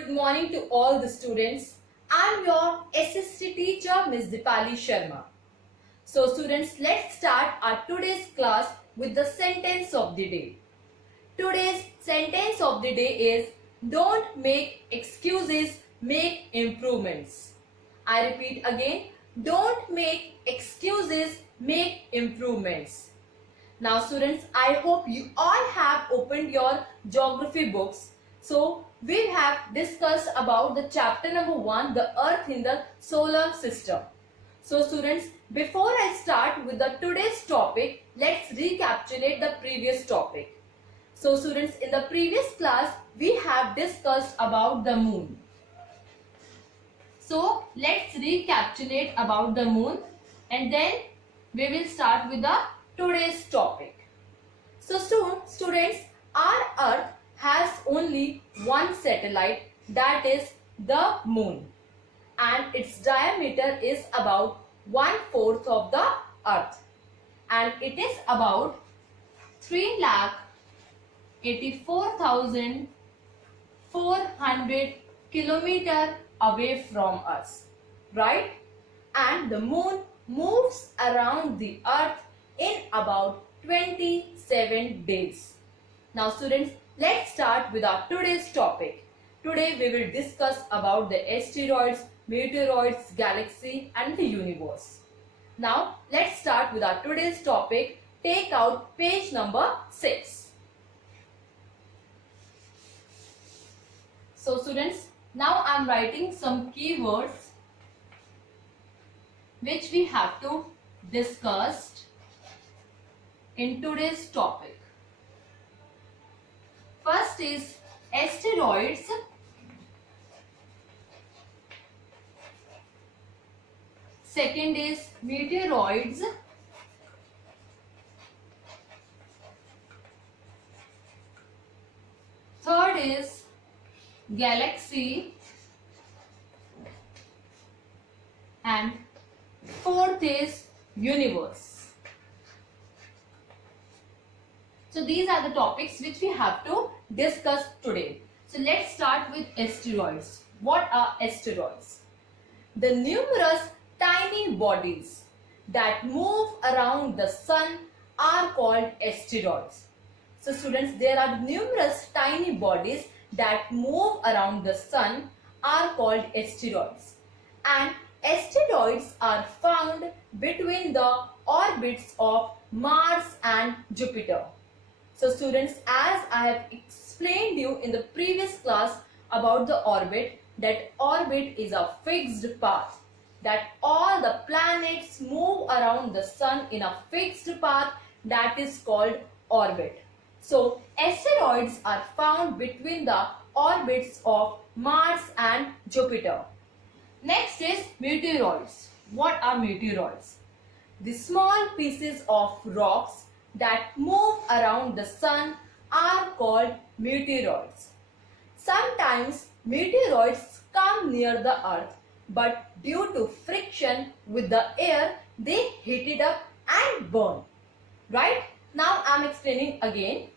Good morning to all the students. I am your SST teacher, Ms. Dipali Sharma. So students, let's start our today's class with the sentence of the day. Today's sentence of the day is, don't make excuses, make improvements. I repeat again, don't make excuses, make improvements. Now students, I hope you all have opened your geography books. So we have discussed about the chapter number 1, the Earth in the solar system. So students, before I start with the today's topic, let's recapitulate the previous topic. So students, in the previous class, we have discussed about the moon. So let's recapitulate about the moon and then we will start with the today's topic. So students, our Earth has only one satellite, that is the moon, and its diameter is about 1/4 of the Earth, and it is about 3,84,400 kilometers away from us, right? And the moon moves around the Earth in about 27 days. Now students, let's start with our today's topic. Today we will discuss about the asteroids, meteoroids, galaxy and the universe. Now let's start with our today's topic. Take out page number 6. So students, now I am writing some keywords which we have to discuss in today's topic. First is asteroids. Second is meteoroids. Third is galaxy. And fourth is universe. So these are the topics which we have to discuss today. So let's start with asteroids. What are asteroids? The numerous tiny bodies that move around the sun are called asteroids. So students, there are numerous tiny bodies that move around the sun are called asteroids. And asteroids are found between the orbits of Mars and Jupiter. So students, as I have explained you in the previous class about the orbit, that orbit is a fixed path, that all the planets move around the sun in a fixed path, that is called orbit. So asteroids are found between the orbits of Mars and Jupiter. Next is meteoroids. What are meteoroids? The small pieces of rocks that move around the sun are called meteoroids. Sometimes meteoroids come near the earth, but due to friction with the air, they heat it up and burn. Right? Now I am explaining again.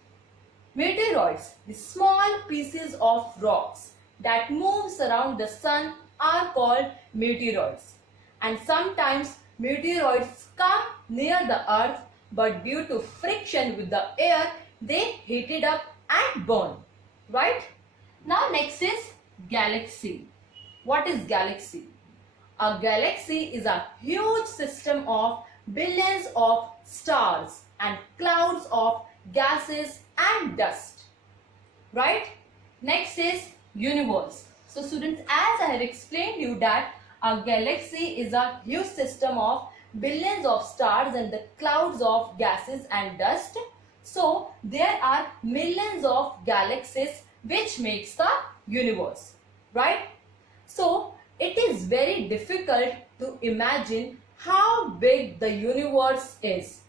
Meteoroids, the small pieces of rocks that moves around the sun are called meteoroids. And sometimes meteoroids come near the earth, but due to friction with the air, they heat it up and burn. Right? Now next is galaxy. What is galaxy? A galaxy is a huge system of billions of stars and clouds of gases and dust. Right? Next is universe. So students, as I have explained you that a galaxy is a huge system of billions of stars and the clouds of gases and dust. So there are millions of galaxies which makes the universe, right? So it is very difficult to imagine how big the universe is.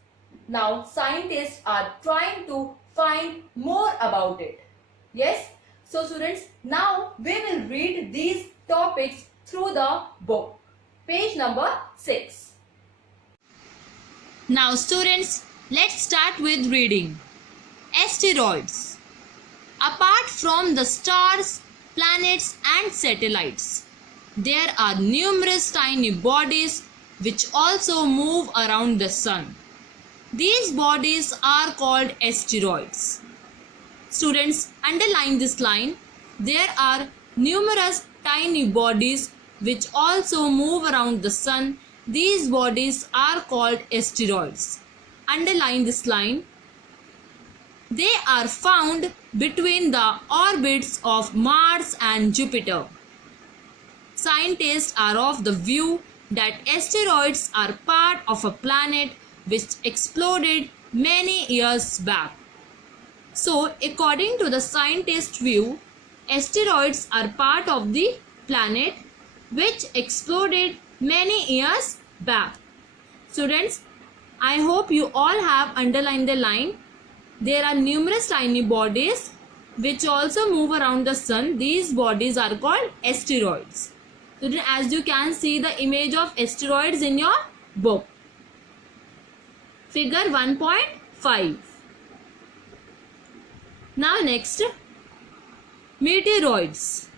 Now scientists are trying to find more about it. Yes? So students, now we will read these topics through the book. Page number 6. Now students, let's start with reading. Asteroids. Apart from the stars, planets and satellites. There are numerous tiny bodies which also move around the sun. These bodies are called asteroids. Students, underline this line. There are numerous tiny bodies which also move around the sun. These bodies are called asteroids. Underline this line. They are found between the orbits of Mars and Jupiter. Scientists are of the view that asteroids are part of a planet which exploded many years back. So, according to the scientist view, asteroids are part of the planet which exploded many years back. Students, I hope you all have underlined the line. There are numerous tiny bodies which also move around the sun. These bodies are called asteroids. Students, as you can see the image of asteroids in your book. Figure 1.5. Now next, meteoroids.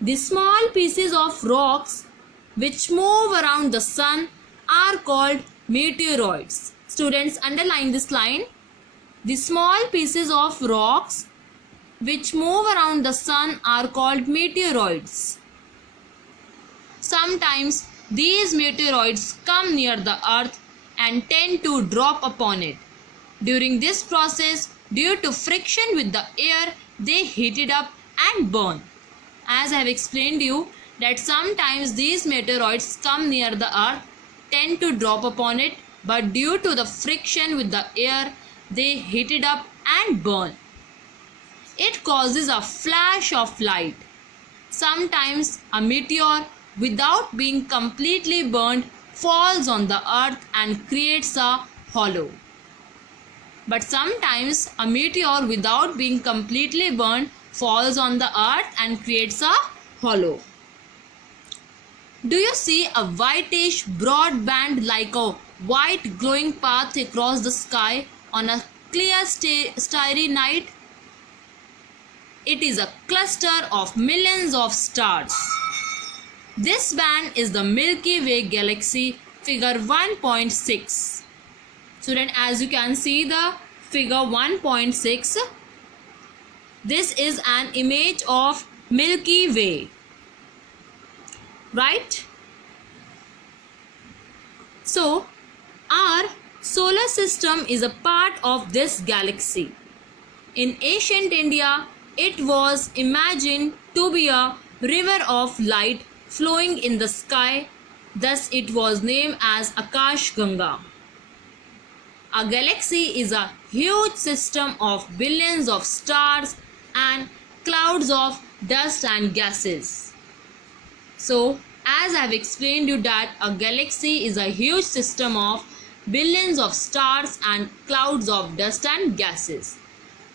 The small pieces of rocks which move around the sun are called meteoroids. Students, underline this line. The small pieces of rocks which move around the sun are called meteoroids. Sometimes these meteoroids come near the earth and tend to drop upon it. During this process, due to friction with the air, they heat it up and burn. As I have explained you that sometimes these meteoroids come near the earth, tend to drop upon it, but due to the friction with the air, they heat it up and burn. It causes a flash of light. Sometimes a meteor, without being completely burned, falls on the earth and creates a hollow. But sometimes a meteor, without being completely burned, falls on the earth and creates a hollow. Do you see a whitish broad band like a white glowing path across the sky on a clear starry night? It is a cluster of millions of stars. This band is the Milky Way galaxy, figure 1.6. Student, as you can see the figure 1.6, this is an image of Milky Way, right? So, our solar system is a part of this galaxy. In ancient India, it was imagined to be a river of light flowing in the sky, thus it was named as Akash Ganga. A galaxy is a huge system of billions of stars and clouds of dust and gases. So, as I have explained you that a galaxy is a huge system of billions of stars and clouds of dust and gases.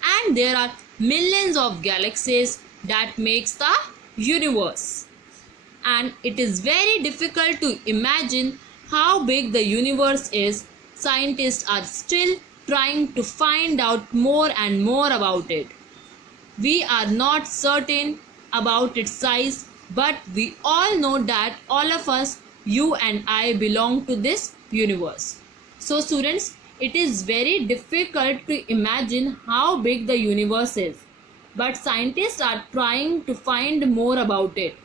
And there are millions of galaxies that makes the universe. And it is very difficult to imagine how big the universe is. Scientists are still trying to find out more and more about it. We are not certain about its size, but we all know that all of us, you and I, belong to this universe. So students, it is very difficult to imagine how big the universe is. But scientists are trying to find more about it.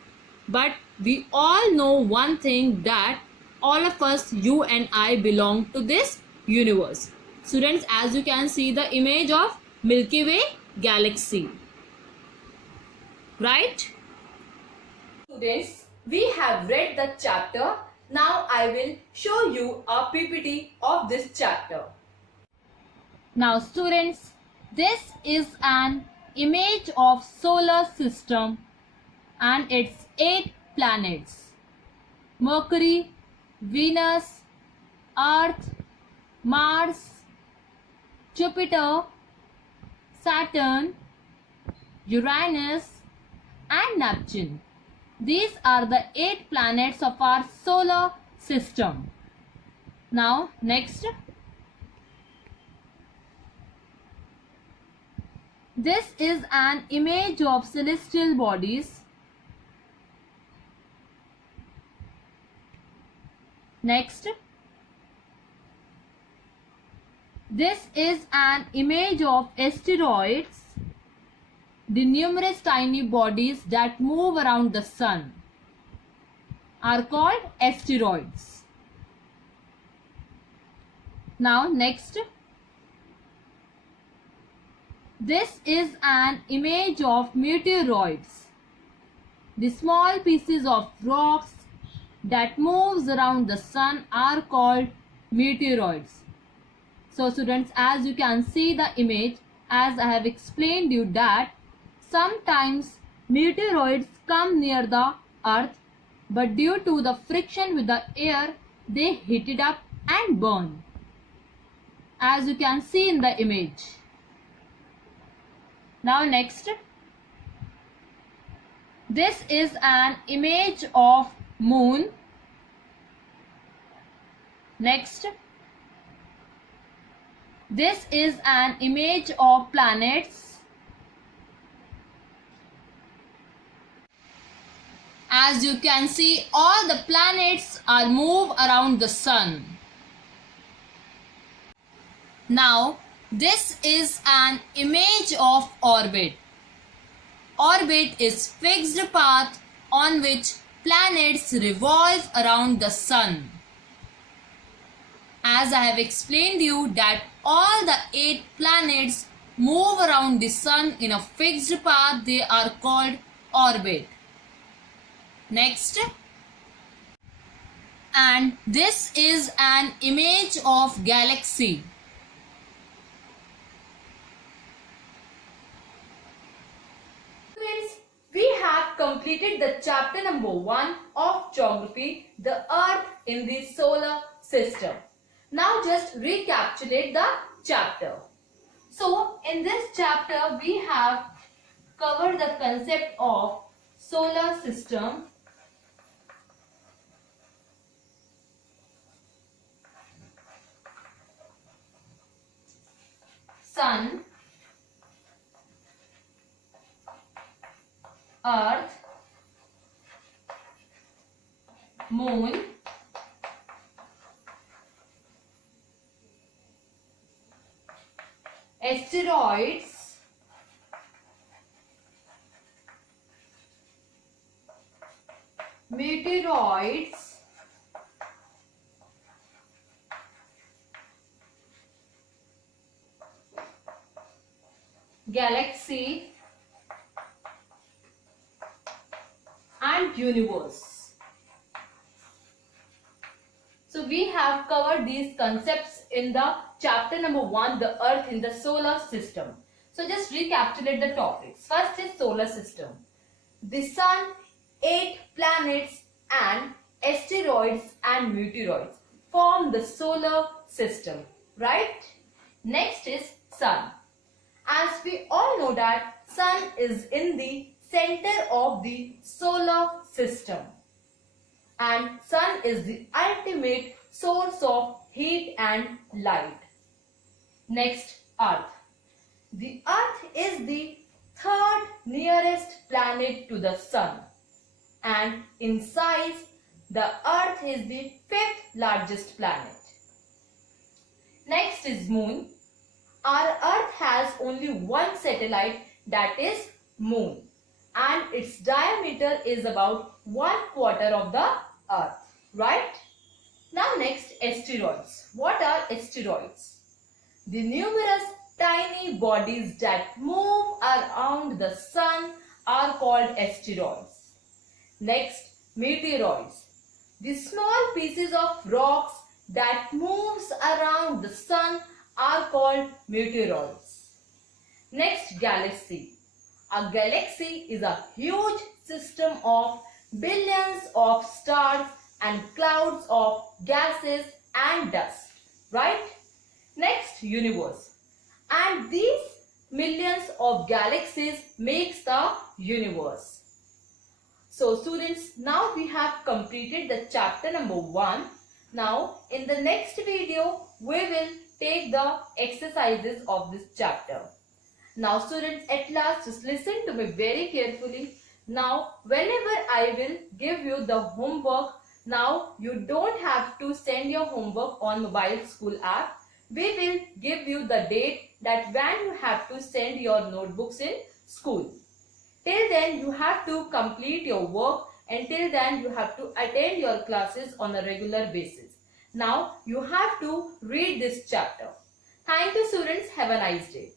But we all know one thing, that all of us, you and I, belong to this universe. Students, as you can see the image of Milky Way galaxy, right? Students, we have read the chapter. Now I will show you a PPT of this chapter. Now students, this is an image of solar system and its 8 planets: Mercury, Venus, Earth, Mars, Jupiter, Saturn, Uranus and Neptune. These are the 8 planets of our solar system. Now This is an image of celestial bodies. Next, this is an image of asteroids, the numerous tiny bodies that move around the sun are called asteroids. Now next, this is an image of meteoroids, the small pieces of rocks that moves around the sun are called meteoroids. So students, as you can see the image, as I have explained you that sometimes meteoroids come near the earth, but due to the friction with the air, they heat it up and burn, as you can see in the image. Now next, this is an image of moon. Next, this is an image of planets. As you can see, all the planets are move around the sun. Now, this is an image of orbit. Orbit is fixed path on which planets revolve around the sun. As I have explained you that all the 8 planets move around the sun in a fixed path, they are called orbit. Next, and this is an image of galaxy. Friends, we have completed the chapter number 1 of geography, the earth in the solar system. Now just recapitulate the chapter. So in this chapter we have covered the concept of solar system, sun, earth, moon, asteroids, meteoroids, galaxy, and universe. So we have covered these concepts in the chapter number 1, the earth in the solar system. So just recapitulate the topics. First is solar system. The sun, 8 planets and asteroids and meteoroids form the solar system, right? Next is sun. As we all know that sun is in the center of the solar system, and sun is the ultimate source of heat and light. Next, earth. The earth is the 3rd nearest planet to the sun, and in size the earth is the 5th largest planet. Next is moon. Our earth has only one satellite, that is moon, and its diameter is about 1/4 of the earth, right? Now next, asteroids. What are asteroids? The numerous tiny bodies that move around the sun are called asteroids. Next, meteoroids. The small pieces of rocks that moves around the sun are called meteoroids. Next, galaxy. A galaxy is a huge system of billions of stars and clouds of gases and dust, right? Next, universe. And these millions of galaxies makes the universe. So students, now we have completed the chapter number 1. Now in the next video we will take the exercises of this chapter. Now students, at last just listen to me very carefully. Now whenever I will give you the homework, now you don't have to send your homework on mobile school app. We will give you the date that when you have to send your notebooks in school. Till then you have to complete your work, and till then you have to attend your classes on a regular basis. Now you have to read this chapter. Thank you students. Have a nice day.